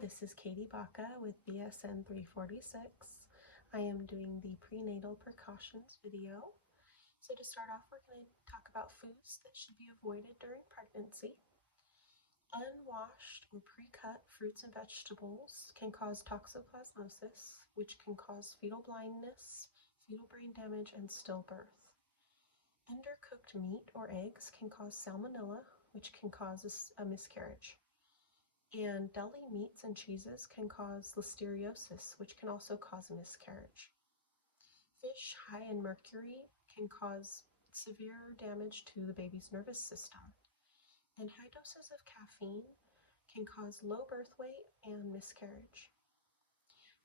this is Katie Baca with BSN346. I am doing the prenatal precautions video. So to start off, we're going to talk about foods that should be avoided during pregnancy. Unwashed or pre-cut fruits and vegetables can cause toxoplasmosis, which can cause fetal blindness, fetal brain damage, and stillbirth. Undercooked meat or eggs can cause salmonella, which can cause a miscarriage. And deli meats and cheeses can cause listeriosis, which can also cause a miscarriage. Fish high in mercury can cause severe damage to the baby's nervous system. And high doses of caffeine can cause low birth weight and miscarriage.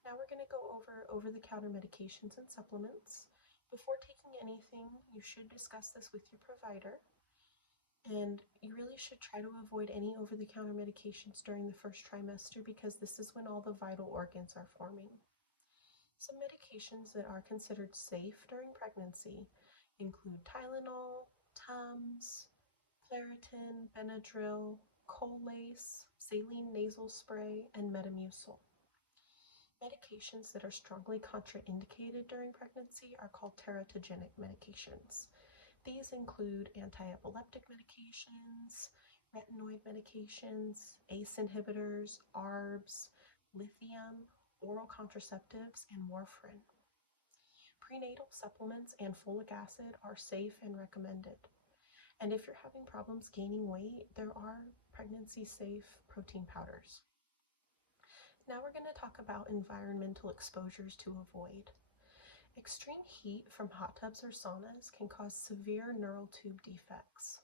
Now we're going to go over over-the-counter medications and supplements. Before taking anything, you should discuss this with your provider. And you really should try to avoid any over-the-counter medications during the first trimester because this is when all the vital organs are forming. Some medications that are considered safe during pregnancy include Tylenol, Tums, Claritin, Benadryl, Colace, saline nasal spray, and Metamucil. Medications that are strongly contraindicated during pregnancy are called teratogenic medications. These include anti-epileptic medications, retinoid medications, ACE inhibitors, ARBs, lithium, oral contraceptives, and warfarin. Prenatal supplements and folic acid are safe and recommended. And if you're having problems gaining weight, there are pregnancy-safe protein powders. Now we're going to talk about environmental exposures to avoid. Extreme heat from hot tubs or saunas can cause severe neural tube defects.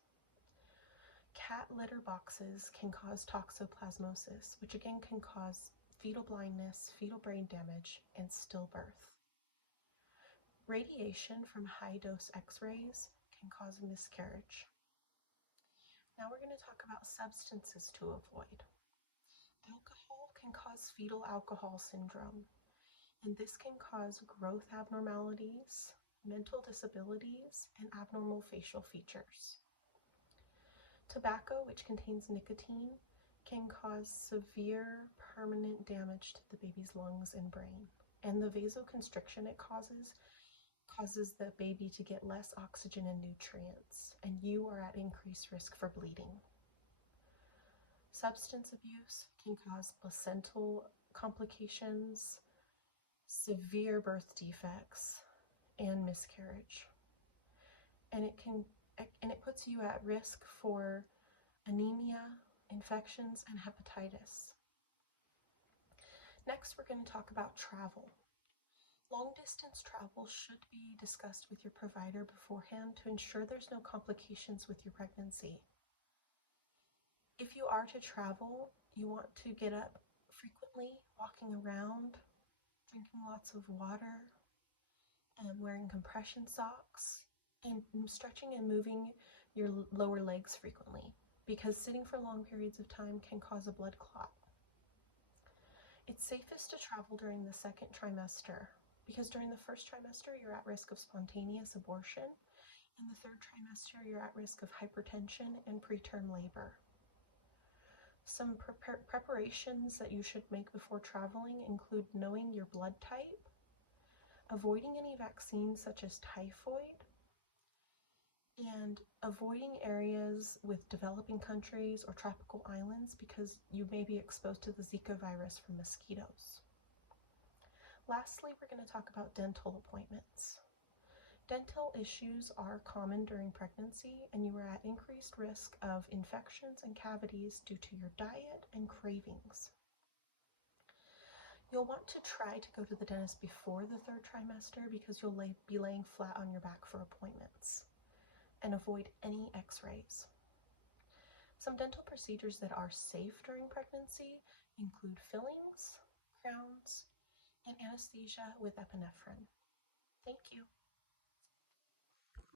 Cat litter boxes can cause toxoplasmosis, which again can cause fetal blindness, fetal brain damage, and stillbirth. Radiation from high-dose X-rays can cause a miscarriage. Now we're going to talk about substances to avoid. Alcohol can cause fetal alcohol syndrome, and this can cause growth abnormalities, mental disabilities, and abnormal facial features. Tobacco, which contains nicotine, can cause severe permanent damage to the baby's lungs and brain, and the vasoconstriction it causes the baby to get less oxygen and nutrients, and you are at increased risk for bleeding. Substance abuse can cause placental complications, severe birth defects, and miscarriage. And it puts you at risk for anemia, infections, and hepatitis. Next, we're going to talk about travel. Long-distance travel should be discussed with your provider beforehand to ensure there's no complications with your pregnancy. If you are to travel, you want to get up frequently, walking around, drinking lots of water, and wearing compression socks, and stretching and moving your lower legs frequently, because sitting for long periods of time can cause a blood clot. It's safest to travel during the second trimester, because during the first trimester you're at risk of spontaneous abortion, and the third trimester you're at risk of hypertension and preterm labor. Some preparations that you should make before traveling include knowing your blood type, avoiding any vaccines such as typhoid, and avoiding areas with developing countries or tropical islands because you may be exposed to the Zika virus from mosquitoes. Lastly, we're going to talk about dental appointments. Dental issues are common during pregnancy, and you are at increased risk of infections and cavities due to your diet and cravings. You'll want to try to go to the dentist before the third trimester because you'll be laying flat on your back for appointments, and avoid any X-rays. Some dental procedures that are safe during pregnancy include fillings, crowns, and anesthesia with epinephrine. Thank you.